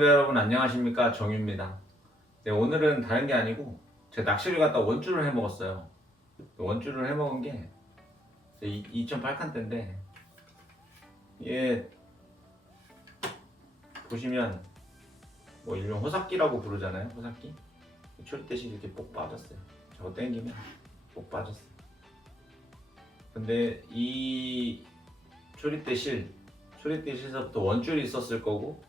시청자 여러분 안녕하십니까, 정유입니다. 네, 오늘은 다른 게 아니고 제가 낚시를 갔다 원줄을 해 먹었어요. 원줄을 해 먹은 게 2008칸 때인데, 이게 보시면 뭐 일명 호삭기라고 부르잖아요. 호삭기. 초리대시 이렇게 뽁 빠졌어요. 저거 당기면 뽁 빠졌어요. 근데 이 초리대실에서부터 원줄이 있었을 거고,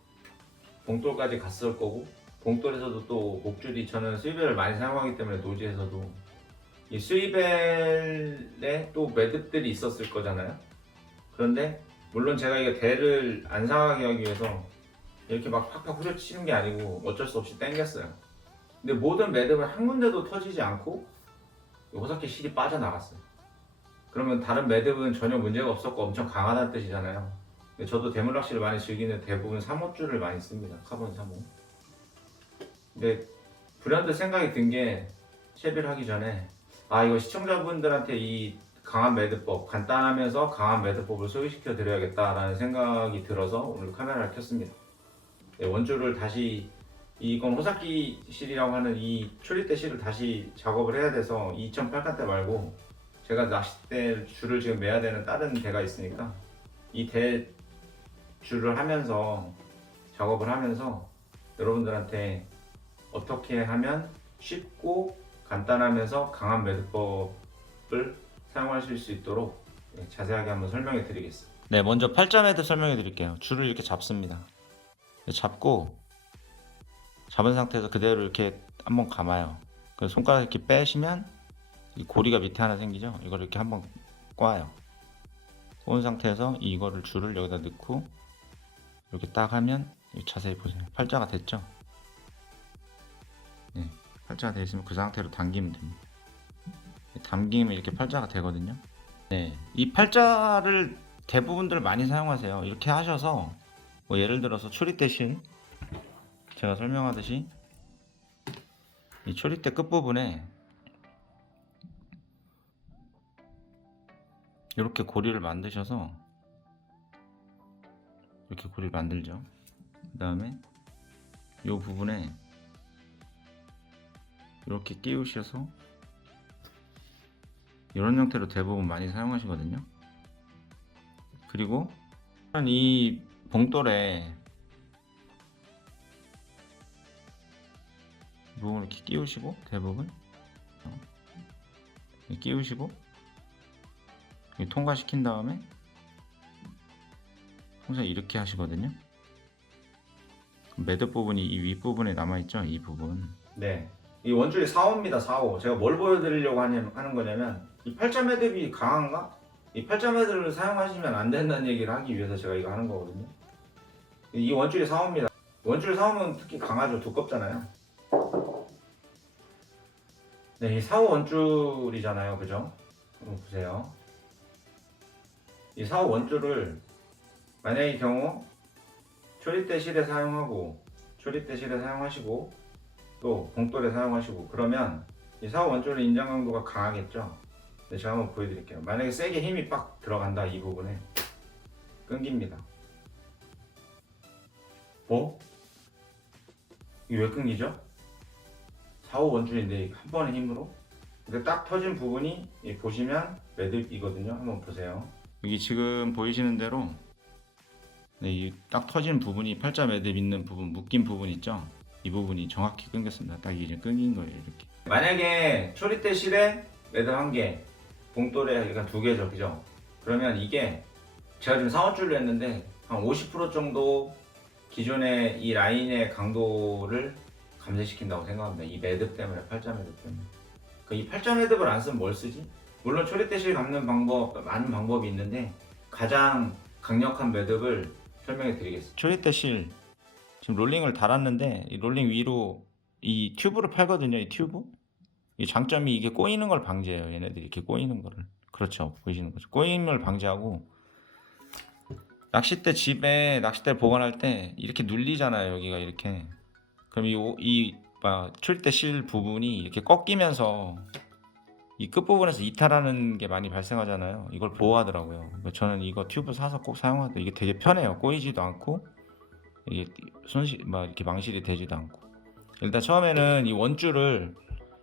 봉돌까지 갔을 거고, 봉돌에서도 또 목줄이, 저는 스위벨을 많이 사용하기 때문에 노지에서도 이 스위벨에 또 매듭들이 있었을 거잖아요. 그런데 물론 제가 이거 대를 안 상하게 하기 위해서 이렇게 막 팍팍 후려치는 게 아니고 어쩔 수 없이 당겼어요. 근데 모든 매듭은 한 군데도 터지지 않고 호석기 실이 빠져나갔어요. 그러면 다른 매듭은 전혀 문제가 없었고 엄청 강하다는 뜻이잖아요. 근데 저도 대물낚시를 많이 즐기는 대부분 3호줄을 많이 씁니다. 카본 3호. 근데 불현듯 생각이 든 게, 채비를 하기 전에 이거 시청자분들한테 이 강한 매듭법, 간단하면서 강한 매듭법을 소개시켜 드려야겠다라는 생각이 들어서 오늘 카메라를 켰습니다. 네, 원줄을 다시, 이건 호삭기 실이라고 하는 이 초리대 실을 다시 작업을 해야 돼서 2008칸 대 말고 제가 낚싯대 줄을 지금 매야 되는 다른 대가 있으니까 이 대 줄을 하면서, 작업을 하면서 여러분들한테 어떻게 하면 쉽고 간단하면서 강한 매듭법을 사용하실 수 있도록 자세하게 한번 설명해 드리겠습니다. 네, 먼저 팔자 매듭 설명해 드릴게요. 줄을 이렇게 잡습니다. 잡고 잡은 상태에서 그대로 이렇게 한번 감아요. 그래서 손가락 이렇게 빼시면 이 고리가 밑에 하나 생기죠. 이걸 이렇게 한번 꽈요. 꼰 상태에서 이거를 줄을 여기다 넣고 이렇게 딱 하면, 자세히 보세요. 팔자가 됐죠? 네, 팔자가 되어 있으면 그 상태로 당기면 됩니다. 당기면 이렇게 팔자가 되거든요. 네, 이 팔자를 대부분들 많이 사용하세요. 이렇게 하셔서 뭐 예를 들어서 초리 대신 제가 설명하듯이 이 초리대 끝부분에 이렇게 고리를 만드셔서, 이렇게 고리를 만들죠. 그 다음에 이 부분에 이렇게 끼우셔서 이런 형태로 대부분 많이 사용하시거든요. 그리고 이 봉돌에 이 부분을 이렇게 끼우시고, 대부분 끼우시고 통과시킨 다음에 항상 이렇게 하시거든요. 매듭 부분이 이 윗부분에 남아있죠. 이 부분. 네, 이 원줄이 4호입니다. 4호. 제가 뭘 보여드리려고 하는 거냐면, 이 팔자 매듭이 강한가? 이 팔자 매듭을 사용하시면 안 된다는 얘기를 하기 위해서 제가 이거 하는 거거든요. 이 원줄이 4호입니다. 원줄 4호면 특히 강하죠. 두껍잖아요. 네, 이 4호 원줄이잖아요. 그죠? 한번 보세요. 이 4호 원줄을 만약의 경우 초리대 실에 사용하고, 초리대 실에 사용하시고 또 봉돌에 사용하시고 그러면 이 4호 원줄의 인장 강도가 강하겠죠. 네, 제가 한번 보여드릴게요. 만약에 세게 힘이 빡 들어간다, 이 부분에 끊깁니다. 뭐? 이게 왜 끊기죠? 4호 원줄인데 한 번의 힘으로? 근데 딱 터진 부분이 보시면 매듭이거든요. 한번 보세요. 여기 지금 보이시는 대로, 네, 딱 터진 부분이 팔자 매듭 있는 부분, 묶인 부분 있죠? 이 부분이 정확히 끊겼습니다. 딱 이제 끊긴 거예요. 이렇게. 만약에 초리대 실에 매듭 1개, 봉돌에 약간 2개죠. 그죠? 그러면 이게 제가 지금 4호줄로 했는데 한 50% 정도 기존의 이 라인의 강도를 감쇄시킨다고 생각합니다. 이 매듭 때문에, 팔자 매듭 때문에. 이 팔자 매듭을 안 쓰면 뭘 쓰지? 물론 초리대 실 감는 방법, 많은 방법이 있는데 가장 강력한 매듭을 설명해 드리겠습니다. 초리대 실 지금 롤링을 달았는데, 이 롤링 위로 이 튜브를 팔거든요. 이 튜브. 이 장점이 이게 꼬이는 걸 방지해요. 얘네들이 이렇게 꼬이는 거를. 그렇죠, 보이시는 거죠. 꼬이는 걸 방지하고, 낚싯대, 집에 낚싯대를 보관할 때 이렇게 눌리잖아요. 여기가 이렇게. 그럼 초리대 실 부분이 이렇게 꺾이면서 이 끝부분에서 이탈하는 게 많이 발생하잖아요. 이걸 보호하더라고요. 저는 이거 튜브 사서 꼭 사용하는데 이게 되게 편해요. 꼬이지도 않고 이게 막 이렇게 망실이 되지도 않고. 일단 처음에는 이 원줄을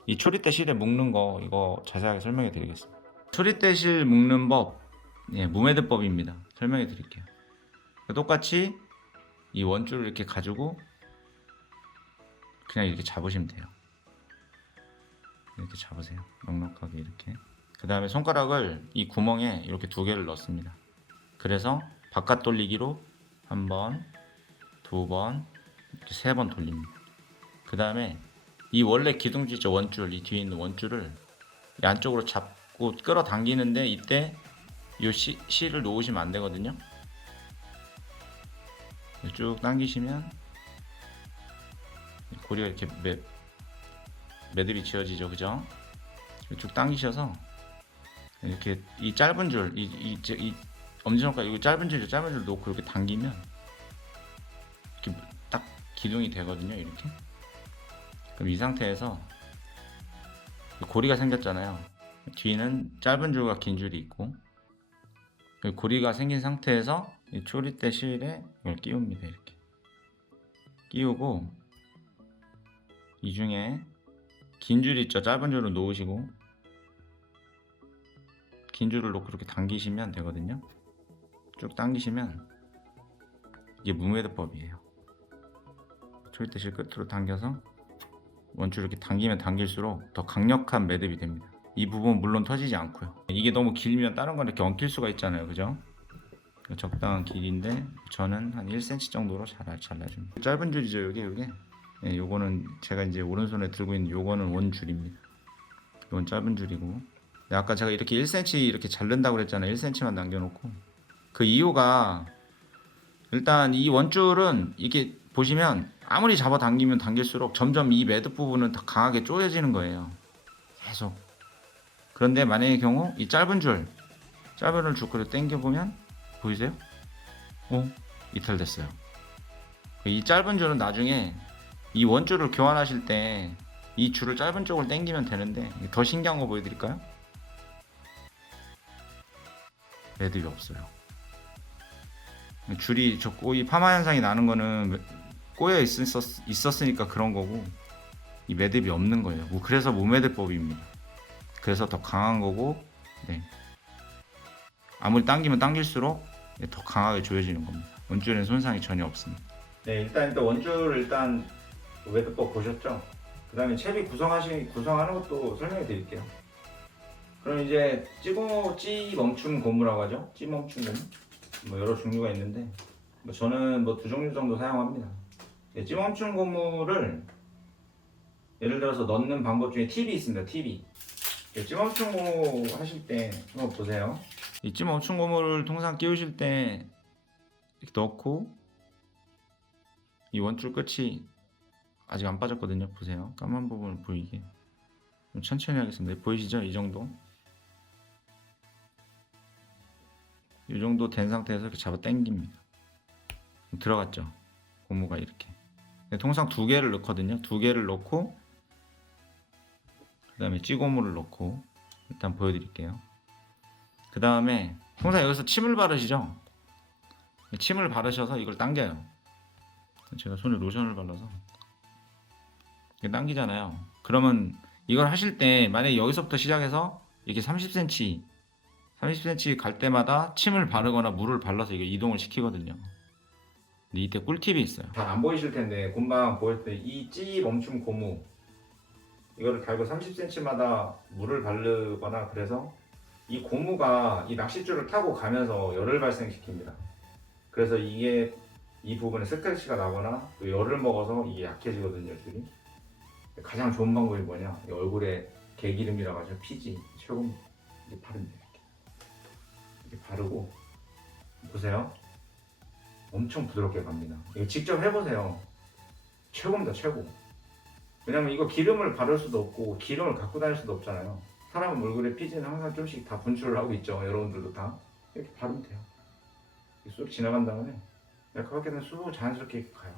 이 초리대 실에 묶는 거 이거 자세하게 설명해 드리겠습니다. 초리대 실 묶는 법, 예, 무매듭법입니다. 설명해 드릴게요. 똑같이 이 원줄을 이렇게 가지고 그냥 이렇게 잡으시면 돼요. 이렇게 잡으세요. 넉넉하게 이렇게. 그 다음에 손가락을 이 구멍에 이렇게 2개를 넣습니다. 그래서 바깥 돌리기로 1번, 2번, 이렇게 3번 돌립니다. 그 다음에 이 원래 기둥지 있죠, 원줄, 이 뒤에 있는 원줄을 이 안쪽으로 잡고 끌어당기는데 이때 이 실을 놓으시면 안 되거든요. 쭉 당기시면 고리가 이렇게 매듭이 지어지죠, 그죠? 쭉 당기셔서 이렇게 이 짧은 줄, 이 엄지손가락 이 짧은 줄 놓고 이렇게 당기면 이렇게 딱 기둥이 되거든요, 이렇게. 그럼 이 상태에서 고리가 생겼잖아요. 뒤는 짧은 줄과 긴 줄이 있고 고리가 생긴 상태에서 이 초리대 실에 이걸 끼웁니다. 이렇게 끼우고 이 중에 긴 줄 있죠? 짧은 줄을 놓으시고 긴 줄을 놓고 이렇게 당기시면 되거든요. 쭉 당기시면 이게 무매듭법이에요. 초리대 실 끝으로 당겨서 원줄 이렇게 당기면 당길수록 더 강력한 매듭이 됩니다. 이 부분 물론 터지지 않고요. 이게 너무 길면 다른 건 이렇게 엉킬 수가 있잖아요, 그죠? 적당한 길인데 저는 한 1cm 정도로 잘라줍니다. 짧은 줄이죠, 요게. 예, 요거는 제가 이제 오른손에 들고 있는 요거는 원줄입니다. 이건 짧은 줄이고. 아까 제가 이렇게 1cm 이렇게 자른다고 그랬잖아요. 1cm만 남겨놓고. 그 이유가 일단 이 원줄은 이게 보시면 아무리 잡아당기면 당길수록 점점 이 매듭 부분은 더 강하게 조여지는 거예요. 계속. 그런데 만약의 경우 이 짧은 줄을 주크로 당겨보면 보이세요? 이탈됐어요. 이 짧은 줄은 나중에 이 원줄을 교환하실 때 이 줄을 짧은 쪽을 당기면 되는데 더 신기한 거 보여드릴까요? 매듭이 없어요. 줄이 이 파마 현상이 나는 거는 꼬여 있었으니까 그런 거고 이 매듭이 없는 거예요. 그래서 무매듭법입니다. 그래서 더 강한 거고, 네. 아무리 당기면 당길수록 더 강하게 조여지는 겁니다. 원줄에는 손상이 전혀 없습니다. 네, 일단 원줄 매듭법 보셨죠? 그 다음에 채비 구성하는 것도 설명해 드릴게요. 그럼 이제 찌 멈춤 고무라고 하죠. 찌 멈춤 고무. 여러 종류가 있는데 저는 2종류 정도 사용합니다. 찌 멈춤 고무를 예를 들어서 넣는 방법 중에 팁이 있습니다. 팁이. 찌 멈춤 고무 하실 때 한번 보세요. 이 찌 멈춤 고무를 통상 끼우실 때 이렇게 넣고 이 원줄 끝이 아직 안 빠졌거든요. 보세요. 까만 부분을 보이게 좀 천천히 하겠습니다. 보이시죠? 이 정도 된 상태에서 이렇게 잡아 당깁니다. 들어갔죠? 고무가 이렇게. 통상 2개를 넣거든요. 2개를 넣고 그 다음에 찌고무를 넣고 일단 보여드릴게요. 그 다음에 통상 여기서 침을 바르시죠? 침을 바르셔서 이걸 당겨요. 제가 손에 로션을 발라서 이렇게 당기잖아요. 그러면 이걸 하실 때 만약에 여기서부터 시작해서 이렇게 30cm 갈 때마다 침을 바르거나 물을 발라서 이거 이동을 시키거든요. 근데 이때 꿀팁이 있어요. 잘 안 보이실 텐데 금방 보일 때 이 찌 멈춤 고무 이거를 달고 30cm마다 물을 바르거나 그래서 이 고무가 이 낚싯줄을 타고 가면서 열을 발생시킵니다. 그래서 이게 이 부분에 스크래치가 나거나 또 열을 먹어서 이게 약해지거든요, 줄이. 가장 좋은 방법이 뭐냐? 이 얼굴에 개기름이라고 하죠. 피지 최고입니다. 이렇게 바릅니다. 이렇게 바르고 보세요. 엄청 부드럽게 갑니다. 이거 직접 해보세요. 최고입니다, 최고. 왜냐면 이거 기름을 바를 수도 없고 기름을 갖고 다닐 수도 없잖아요. 사람 얼굴에 피지는 항상 좀씩 다 분출을 하고 있죠. 여러분들도 다 이렇게 바르면 돼요. 쑥 지나간 다음에 그렇게 되면 쑥 자연스럽게 가요.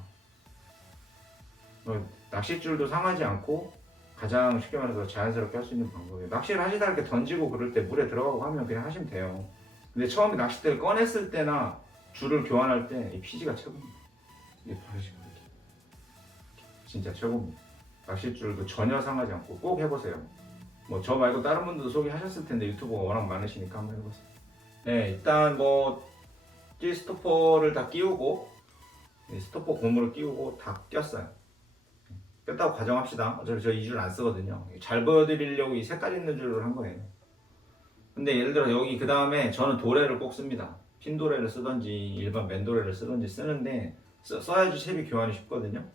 낚싯줄도 상하지 않고 가장 쉽게 말해서 자연스럽게 할 수 있는 방법이에요. 낚시를 하시다 이렇게 던지고 그럴 때 물에 들어가고 하면 그냥 하시면 돼요. 근데 처음에 낚싯대를 꺼냈을 때나 줄을 교환할 때 이 피지가 최고입니다. 이게 바르시고 이렇게 진짜 최고입니다. 낚싯줄도 전혀 상하지 않고 꼭 해보세요. 뭐 저 말고 다른 분들도 소개하셨을 텐데 유튜버가 워낙 많으시니까 한번 해보세요. 네, 일단 뭐 스토퍼를 다 끼우고 스토퍼 고무를 끼우고 다 꼈어요. 꼈다고 가정합시다. 어차피 저 이 줄 안 쓰거든요. 잘 보여드리려고 이 색깔 있는 줄을 한 거예요. 근데 예를 들어 여기 그 다음에 저는 도래를 꼭 씁니다. 핀 도래를 쓰던지 일반 맨 도래를 쓰던지 쓰는데 써야지 채비 교환이 쉽거든요.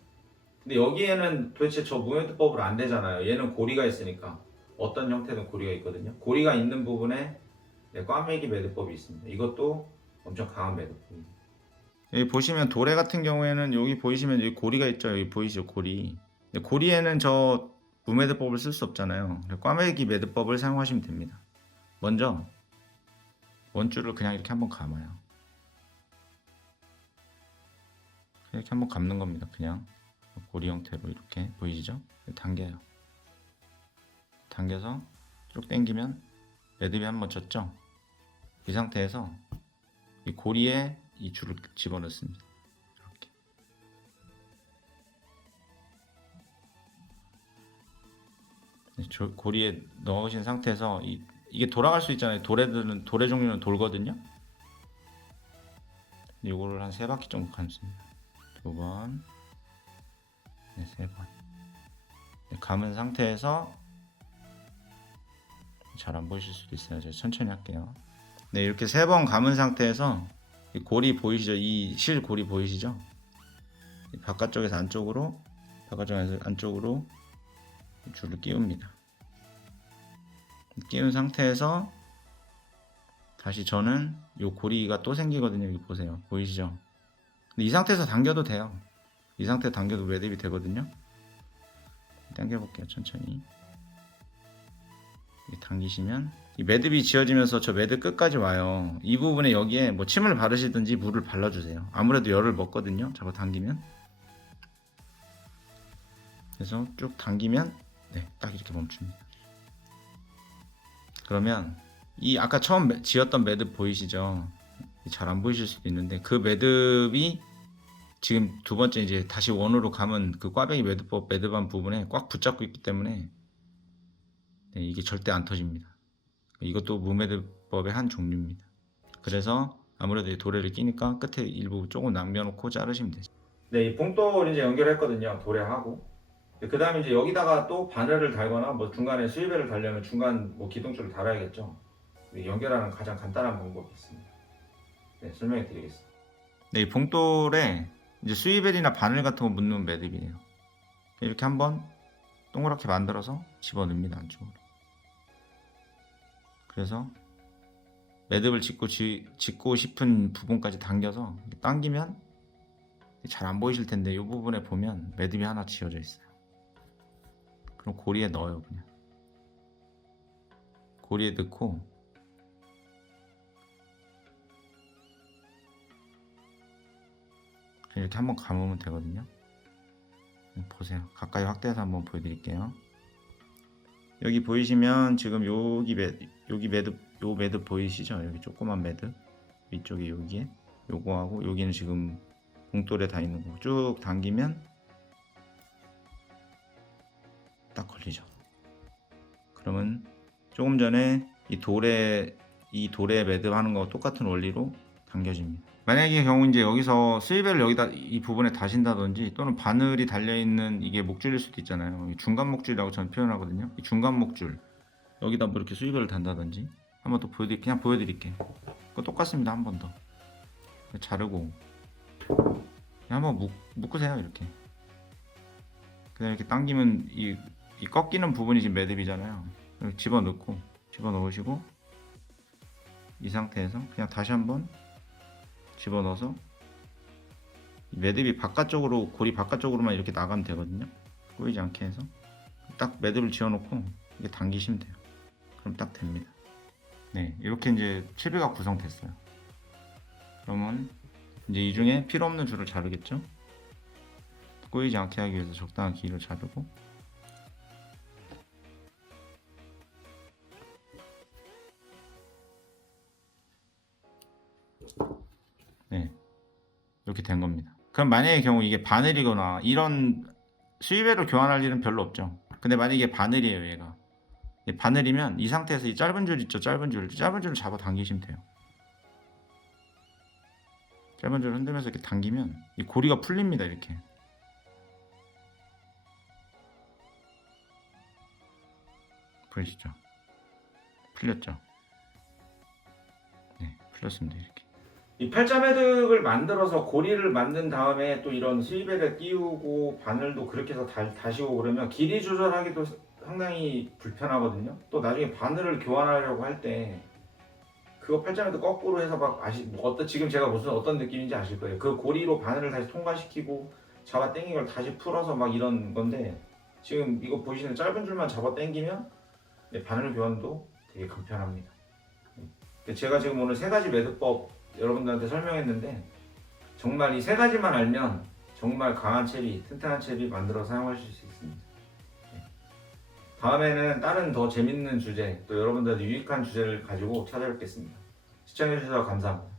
근데 여기에는 도대체 저 무매듭법으로 안 되잖아요. 얘는 고리가 있으니까 어떤 형태든 고리가 있거든요. 고리가 있는 부분에 꽈매기 매듭법이 있습니다. 이것도 엄청 강한 매듭법입니다. 여기 보시면 도래 같은 경우에는 여기 보이시면 여기 고리가 있죠. 여기 보이시죠, 고리. 근데 고리에는 저 무매듭법을 쓸 수 없잖아요. 꽈매기 매듭법을 사용하시면 됩니다. 먼저 원줄을 그냥 이렇게 한번 감아요. 이렇게 한번 감는 겁니다. 그냥 고리 형태로 이렇게 보이시죠? 당겨요. 당겨서 쭉 당기면 매듭이 한번 졌죠? 이 상태에서 이 고리에 이 줄을 집어넣습니다. 이렇게 고리에 넣으신 상태에서 이게 돌아갈 수 있잖아요. 도래 종류는 돌거든요. 이거를 한 3바퀴 정도 감습니다. 2번, 3번. 감은 상태에서 잘 안 보이실 수도 있어요. 제가 천천히 할게요. 네, 이렇게 3번 감은 상태에서 이 고리 보이시죠? 이 실 고리 보이시죠? 바깥쪽에서 안쪽으로, 바깥쪽에서 안쪽으로 줄을 끼웁니다. 끼운 상태에서 다시 저는 이 고리가 또 생기거든요. 여기 보세요. 보이시죠? 근데 이 상태에서 당겨도 돼요. 이 상태에 당겨도 매듭이 되거든요. 당겨볼게요. 천천히. 당기시면 이 매듭이 지어지면서 저 매듭 끝까지 와요. 이 부분에 여기에 뭐 침을 바르시든지 물을 발라주세요. 아무래도 열을 먹거든요. 잡아 당기면. 그래서 쭉 당기면 딱 이렇게 멈춥니다. 그러면 이 아까 처음 지었던 매듭 보이시죠? 잘 안 보이실 수도 있는데 그 매듭이 지금 두 번째 이제 다시 원으로 감은 그 꽈배기 매듭법 매듭한 부분에 꽉 붙잡고 있기 때문에 이게 절대 안 터집니다. 이것도 무매듭법의 한 종류입니다. 그래서 아무래도 도래를 끼니까 끝에 일부 조금 남겨놓고 자르시면 되죠. 네, 이 봉돌 이제 연결했거든요. 도래하고. 그 다음에 이제 여기다가 또 바늘을 달거나 뭐 중간에 수입벨을 달려면 중간 뭐 기둥줄을 달아야겠죠. 연결하는 가장 간단한 방법이 있습니다. 네, 설명해 드리겠습니다. 네, 이 봉돌에 이제 수입벨이나 바늘 같은 거 묻는 매듭이에요. 이렇게 한번 동그랗게 만들어서 집어넣습니다. 안쪽으로. 그래서 매듭을 짓고 싶은 부분까지 당겨서 당기면 잘 안 보이실 텐데 이 부분에 보면 매듭이 하나 지어져 있어요. 그럼 고리에 넣어요. 그냥 고리에 넣고 이렇게 한번 감으면 되거든요. 보세요. 가까이 확대해서 한번 보여드릴게요. 여기 보이시면 지금 여기 매듭, 요 매듭 보이시죠? 여기 조그만 매듭 위쪽에 여기에 요거하고 여기는 지금 봉돌에 다 있는 거 쭉 당기면 딱 걸리죠. 그러면 조금 전에 이 돌에 매듭 하는 거 똑같은 원리로 당겨집니다. 만약에 경우 이제 여기서 스위벨을 여기다 이 부분에 다신다든지 또는 바늘이 달려있는 이게 목줄일 수도 있잖아요. 중간 목줄이라고 저는 표현하거든요. 이 중간 목줄 여기다 뭐 이렇게 스위벨을 단다든지 한번 더 그냥 보여드릴게요. 그거 똑같습니다. 한 번 더 자르고 그냥 한번 묶으세요. 이렇게 그다음에 이렇게 당기면 이 꺾이는 부분이 지금 매듭이잖아요. 집어넣으시고 이 상태에서 그냥 다시 한번 집어넣어서 매듭이 바깥쪽으로 고리 바깥쪽으로만 이렇게 나가면 되거든요. 꼬이지 않게 해서 딱 매듭을 지어놓고 이게 당기시면 돼요. 그럼 딱 됩니다. 네, 이렇게 이제 채비가 구성됐어요. 그러면 이제 이 중에 필요 없는 줄을 자르겠죠. 꼬이지 않게 하기 위해서 적당한 길이를 자르고 네, 이렇게 된 겁니다. 그럼 만약의 경우 이게 바늘이거나 이런 수입배로 교환할 일은 별로 없죠. 근데 만약에 이게 바늘이에요, 얘가. 바늘이면 이 상태에서 이 짧은 줄 있죠, 짧은 줄을 잡아 당기시면 돼요. 짧은 줄을 흔들면서 이렇게 당기면 이 고리가 풀립니다, 이렇게. 보이시죠? 풀렸죠? 네, 풀렸습니다, 이렇게. 이 팔자 매듭을 만들어서 고리를 만든 다음에 또 이런 스위벨에 끼우고 바늘도 그렇게 해서 다시고 그러면 길이 조절하기도 상당히 불편하거든요. 또 나중에 바늘을 교환하려고 할 때 그거 팔자 매듭 거꾸로 해서 막 지금 제가 무슨 어떤 느낌인지 아실 거예요. 그 고리로 바늘을 다시 통과시키고 잡아 당긴 걸 다시 풀어서 막 이런 건데 지금 이거 보시는 짧은 줄만 잡아 당기면 바늘 교환도 되게 간편합니다. 제가 지금 오늘 세 가지 매듭법 여러분들한테 설명했는데 정말 이 세 가지만 알면 정말 강한 채비, 튼튼한 채비 만들어 사용하실 수 있습니다. 다음에는 다른 더 재밌는 주제, 또 여러분들한테 유익한 주제를 가지고 찾아뵙겠습니다. 시청해주셔서 감사합니다.